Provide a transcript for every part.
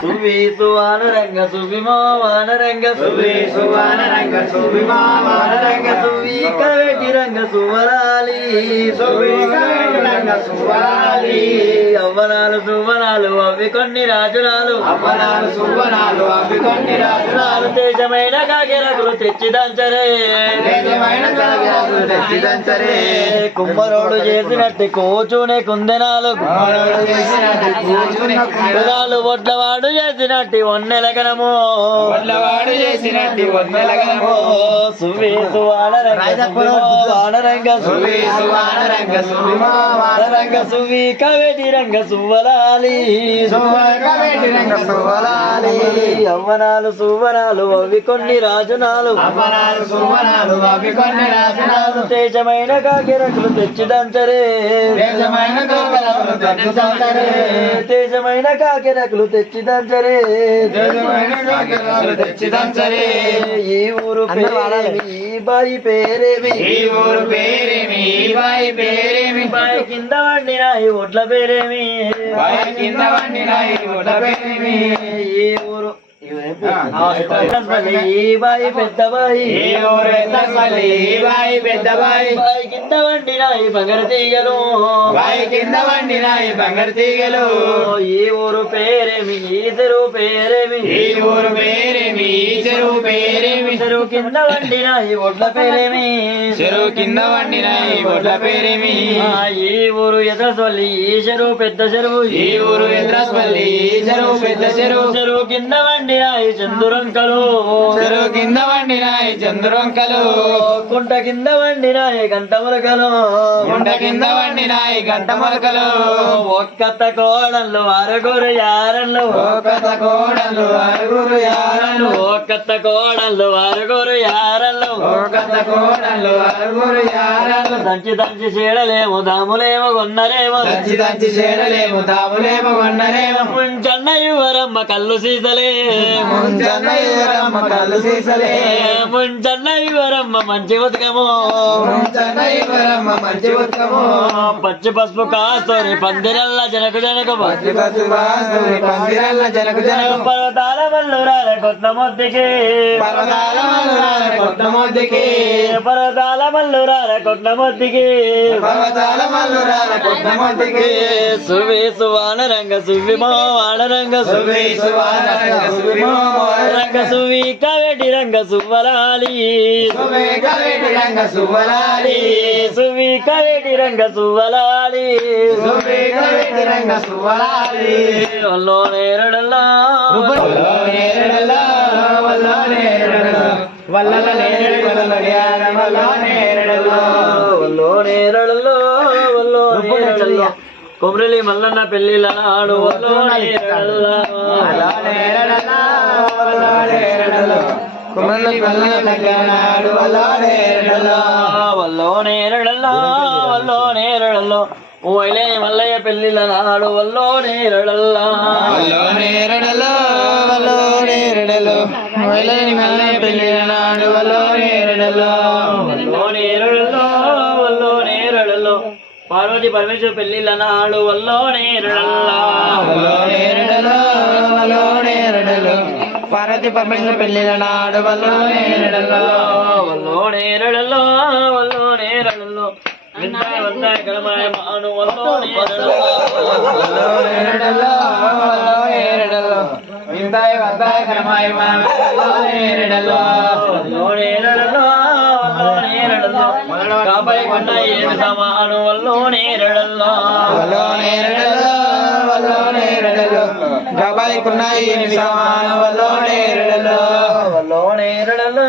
సువి సువానరంగ సువిమా వానరంగ సువి సువానరంగ సువిమా వానరంగ సువి కవేటి రంగ సువరాలి సువి కవేటి రంగ సువరాలి అవ్వనాలు సువనాలు అవి కొన్ని రాజురాలు అవ్వనాలు సువనాలు అవి కొన్ని రాజురాలు తేజమైన కాకిరకులు తెచ్చి దంచరే తేజమైన కాకిరకులు తెచ్చి దంచరే కుమ్మరోడు చేసినట్టు కూచునే కుందెనాలు కుమ్మరోడు చేసినట్టు కూచునే కుందెనాలు వడ్లవాడు చేసినట్టు ఒన్నెలగనము వడ్లవాడు చేసినట్టు ఒన్నెలగనము సువి సువానరంగ వానరంగ సువి సువానరంగ సువిమా వానరంగ సువి కవేటి రంగ సువ్వలాలి కవేటి రంగ సువ్వలాలి అవ్వనాలు సువ్వనాలు అవి కొన్ని రాజునాలు అవ్వనాలు సువ్వనాలు అవి కొన్ని రాజునాలు తేజమైన కాకిరకులు తెచ్చి దంచరే తేజమైన కాకిరకులు తెచ్చి దంచరే తేజమైన కాకిరకులు తెచ్చి దంచరే తేజమైన కాకిరకులు తెచ్చి దంచరే ఈ ఊరు పేరేమి ఈ బాయి పేరేమి ఈ ఊరు పేరేమి ఈ బాయి పేరేమి బాయి కింద వండిన ఈ ఒడ్ల పేరేమి బాయి కింద వండిన ఈ ఒడ్ల పేరేమి ఈ ఊరు ఈ బాయి పెద్ద బాయి ఈ బాయి పెద్ద బాయి బాయి కింద వండిన ఈ బంగారు తీగలు బాయి కింద వండిన ఈ బంగారు తీగలు ఈ ఊరు పేరేమి ఈ చెరువు పేరేమి ఈ ఊరు పేరేమి ఈ చెరువు పేరేమి చెరువు కింద వండిన ఈ ఒడ్ల పేరేమి చెరువు కింద వండిన ఈ ఒడ్ల పేరేమి ఈ ఊరు ఎద్రస్పల్లి ఈ చెరువు పెద్ద చెరువు ఈ ఊరు ఎద్రస్పల్లి ఈ చెరువు పెద్ద చెరువు చెరువు కింద వండిన ఈ చందురంకలు చెరువు కింద వండిన ఈ చందురంకలు కుంట కింద వండిన ఈ గంట మొలకలు కుంట కింద వండిన ఈ గంట మొలకలు ఒక్కత కోడళ్ళు అరుగురు యారళ్ళు ఒక్కత కోడళ్ళు అరుగురు యారళ్ళు ఒక్కత కోడళ్ళు అరుగురు యారళ్ళు ఒక్కత కోడళ్ళు అరుగురు యారళ్ళు దంచి దంచి చేయడలేము దాములేమో కొన్నరేమో దంచి దంచి చేయడలేము దాములేమో కొన్నరేమో ముంచన్న యువరమ్మ కళ్ళు సీసలే ముంచన్న యువరమ్మ కళ్ళు సీసలే ముంచన్న యువరమ్మ మంచి ఉతకము ముంచన్న యువరమ్మ మంచి ఉతకము పచ్చి పసుపు కాస్తోని పందిరల్ల జనకు జనకు పచ్చి పసుపు కాస్తోని పందిరల్ల జనకు జనకు పర్వతాల మల్లురాల కొట్ట మొద్దికి పర్వతాల మల్లురాల కొట్ట మొద్దికి పర్వతాల మల్లురాల కొట్ట మొద్దికి పర్వతాల మల్లురాల కొట్ట మొద్దికి సువి సువానరంగ సువిమా వానరంగ సువి సువానరంగ సువిమా వానరంగ సువి కవేటి రంగ సువ్వలాలి సువి కవేటి రంగ సువ్వలాలి సువి కవేటి రంగ సువ్వలాలి సువి కవేటి రంగ సువ్వలాలి వల్లో నేరడల్లా వల్లో నేరడల్లా వల్లో నేరడల్లా వల్లల నేరడల్లా వల్లో నేరడల్లా వల్లో నేరడల్లా వల్లో నేరడల్లా కొమరలి మల్లన్న పెళ్లిల నాడు వల్లో నేరడల్లా వల్లో నేరడల్లా వల్లో నేరడల్లా కొమరలి మల్లన్న పెళ్లిల నాడు వల్లో నేరడల్లా వల్లో నేరడల్లా వల్లో నేరడల్లా ఓయిలే మల్లయ్య పెళ్లిల నాడు వల్లో నేరడల్లా వల్లో నేరడల్లా వల్లో నేరడల్లా ఓయిలే మల్లయ్య పెళ్లిల నాడు వల్లో నేరడల్లా వల్లో నేరడల్లా వల్లో నేరడల్లా పార్వతి పరమేశ్వర పెళ్లిల నాడు వల్లో నేరడల్లా వల్లో నేరడల్లా వల్లో నేరడల్లా పార్వతి పరమేశ్వర పెళ్లిల నాడు వల్లో నేరడల్లా వల్లో నేరడల్లా వల్లో నేరడల్లా విందాయ వందాయ గణమాయ మాను వల్లో నేరడల్లా వల్లో నేరడల్లా వల్లో నేరడల్లా విందాయ వందాయ గణమాయ మాను వల్లో నేరడల్లా వల్లో నేరడల్లా వల్లో నేరడల్లా కాపై కొండ ఏమి సమాను వల్లో నేరడల్లా వల్లో నేరడల్లా వల్లో నేరడల్లా కాపై కొండ ఏమి సమాను వల్లో నేరడల్లా వల్లో నేరడల్లా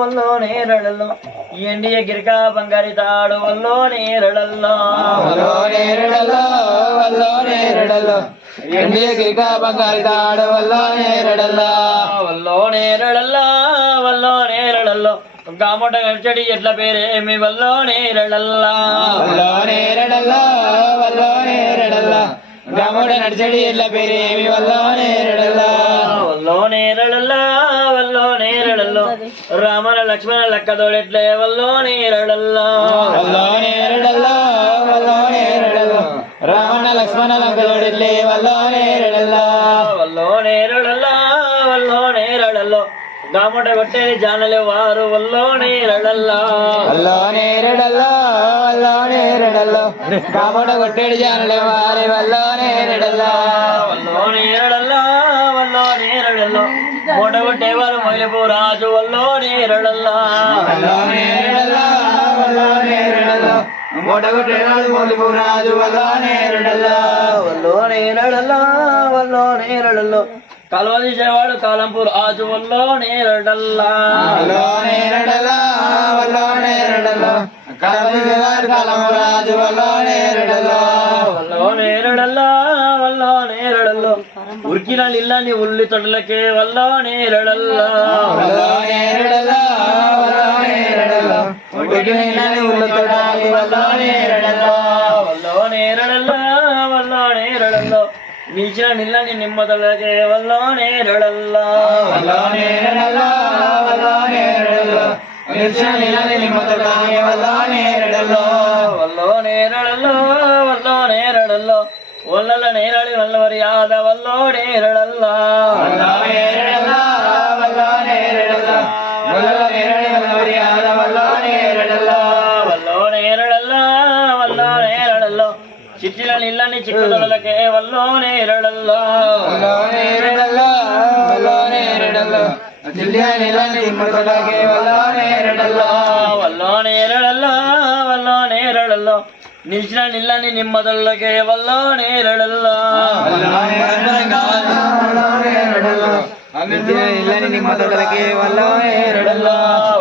వల్లో నేరడల్లా ఎండియ గిరికా బంగారి తాడు వల్లో నేరడల్లా వల్లో నేరడల్లా వల్లో నేరడల్లా ఎండియ గిరికా బంగారి తాడు వల్లో నేరడల్లా వల్లో నేరడల్లా వల్లో నేరడల్లా గామట గడిచడి ఎట్ల పేరేమి వల్లో నేరడల్లా వల్లో నేరడల్లా వల్లో నేరడల్లా గామట నడిచడి ఎట్ల పేరేమి వల్లో నేరడల్లా వల్లో నేరడల్లా వల్లో నేరడల్లా రామన లక్ష్మణ లక్క తోడెట్లే వల్లోని రడల్లా రావణ లక్ష్మణ లంకలోడిల్లే వల్లోనే రడల్లా వల్లోనే రడల్లో గామట కొట్టేది జానలే వారు వల్లోనే రడల్లా కామట కొట్టేడు జానలే వారి వల్లోనే రడల్లా వల్లోనే రడల్లో మూట కొట్టేవారు మొయిలిపు రాజు వల్లోనే రడల్లా మూట కొట్టేనాడు మొదలు రాజు వల్లోనే రడల్లా వల్లోనే రడల్లో కాలువ తీసేవాడు కాలంపు రాజు వల్లోనే రడల్లా రాజు వల్లోనే రడల్లో ఉరికిన ఇల్లని ఉల్లి తొడలకే వల్లోనే రడల్లా వల్లోనే రడల్లో నిలిచిన నిల్లని నిమ్మతలకే వల్లోనే రడల్లా వల్లోనే రడల్లో ఒల్లల నేరడి వల్లవరి యాద వల్లోనే రడల్లా వల్లోనే రడల్లో చిట్టిల నిల్లని చిక్కుదొలకే వల్లోనే రడల్లా వల్లోనే రడల్లో నిలిచిన నిల్లని నిమ్మదొల్లకే వల్లోనే రడల్లా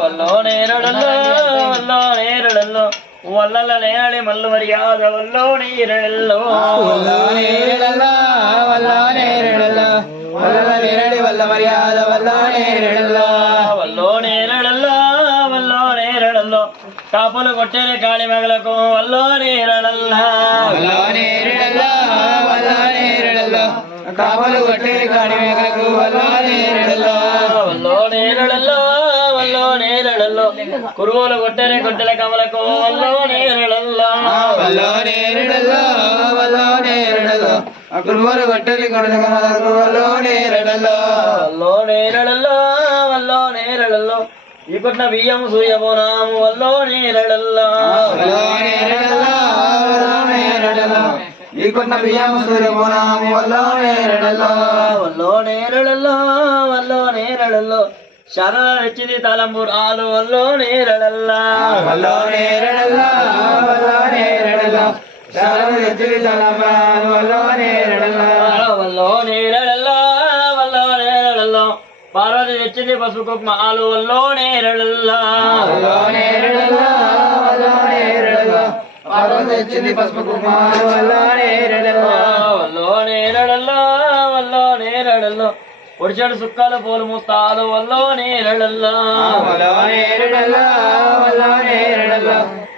వల్లోనే రడల్లో వల్లల నేరడి మల్లు మర్యాద వల్లోనే రడల్లో వల్లోనే రడల్లో కాపులు కొట్టేనే కాళీ మగలకు వల్లోనే రడల్లా కాపలు కొట్టే కాడి మేకలకు వల్లోనే రడల్లో కురువులు కొట్టేనే కొట్టెల కమలకు వల్లోనే రడల్లా కురుమలు కొట్టేది కొట్టెల కమలకు వల్లోనే రడల్లో ఈ కొట్టిన బియ్యం సూయబోనాము వల్లోనే రడల్లా ఈ కొట్టిన బియ్యం సూర్యబోనాము వల్లోనే రడల్లో శరణ వచ్చింది తలంబు రాలు వల్లోనే రడల్లా వల్లోనే రడల్లో పార్వతి తెచ్చింది పసుపు కుక్మాలు వల్లోనే రడల్లా పసుపు కుమారు వల్లోనే రడల్లో పొడిచాడు సుక్కలు పోలు ముస్తాలు వల్లోనే రడల్లా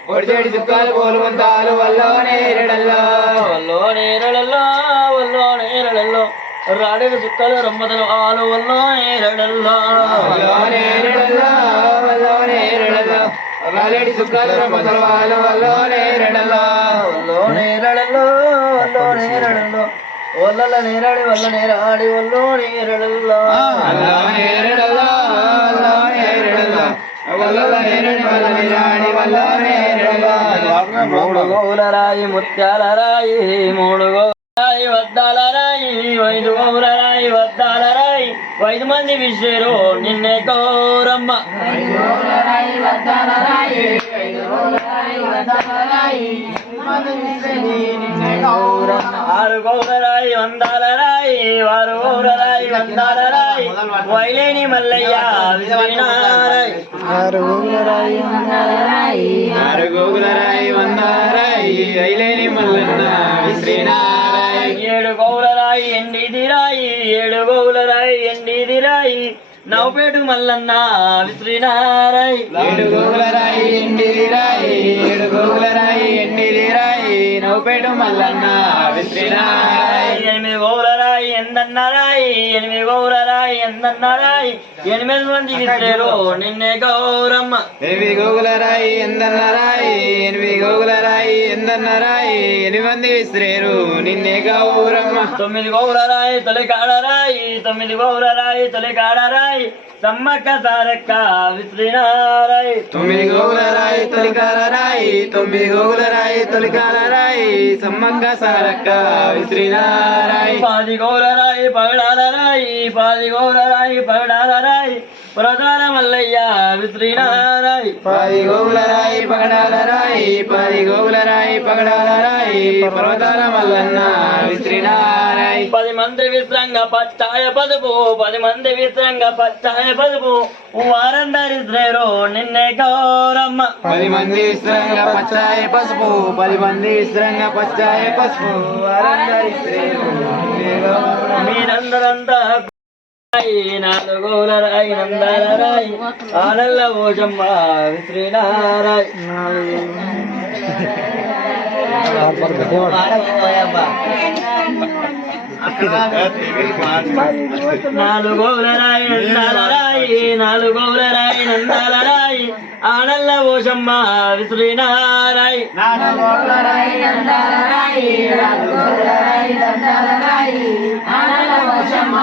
పొడిచేడి చుక్కాలు పోలు ముంతాలు వల్లోనే రడల్లో రాడేడు చుక్కలు రమ్మదలు ఆలు వల్లోనే రడల్లా రాలేడి చుక్కాలు రమ్మదలు వల్లోనే రడల్లా వల్లల నేరాడి వల్ల నేరాడి వల్లోనే రడల్లా మూడు గోవుల రాయి ముత్యాల రాయి మూడు రాయి వద్దాల రాయి 5 గోవుల రాయి వద్దాల రాయి 5 మంది విశ్వరు నిన్నే గౌరమ్మ 6 గోవుల రాయి వందాల రాయి 6 గోవుల రాయి వందాల రాయి వైలేని మల్లయ్య విశ్వనారాయ్ 6 గోగుల రాయి వందారాయి వైలేని మల్లన్న శ్రీనారాయ్ 7 గోవుల రాయి ఎండిది రాయి 7 గోవుల రాయి ఎండిది రాయి నవపేటు మల్లన్న శ్రీనారాయ్ 7 గోగుల రాయి ఎండిది రాయి 7 గోగుల రాయి ఎండిది రాయి నవపేటు మల్లన్న శ్రీనారాయ్ 8 గోవుల రాయి ఎందన్న రాయి 8 గోవుల రాయి రాయి ఎందన్న రాయి 8 మంది విసిరేరు నిన్నే గౌరమ్మ 8 గోగుల రాయి ఎందన్న రాయి 8 గోగుల రాయి ఎందన్న రాయి 8 మంది విసిరేరు నిన్నే గౌరమ్మ 9 గోగుల రాయి తొలికాడ రాయి 9 గోగుల రాయి తొలికాడ రాయి సమ్మక్క సారక్క విసిరినారాయి 9 గోగుల రాయి తొలికాల రాయి 9 గోగుల రాయి తొలికాల రాయి సమ్మక్క సారక్క విసిరినారాయి 10 గోగుల రాయి పగడాల రాయి 10 గోగుల రాయి పగడాల రాయి ప్రధాన మల్లయ్య విసిరినారాయి 10 గోగుల రాయి పగడాల రాయి 10 గోగుల రాయి పగడాల రాయి పర్వతాల మల్లన్న విసిరినారాయి 10 మంది విశ్రంగ పచ్చాయ పదుపు 10 మంది విశ్రంగ పచ్చాయ పదుపు వారందరి శ్రేరో నిన్నే గౌరమ్మ 10 మంది విశ్రంగ పచ్చాయ పసుపు 10 మంది విశ్రంగ పచ్చాయ పసుపు వారందరి శ్రేణు నిన్నే గౌరమ్మ. మీరందరంతా రాయి 4 గోగుల రాయి నందాల రాయి ఆనల్ల ఓజమ్మ విసిరినారాయి 4 గోగుల రాయి నందాల రాయి 4 గోగుల రాయి నందాల రాయి ఆనల్ల ఓజమ్మ విసిరినారాయి 4 గోగుల రాయి నందాల రాయి 4 గోగుల రాయి నందాల రాయి ఆనల్ల ఓజమ్మ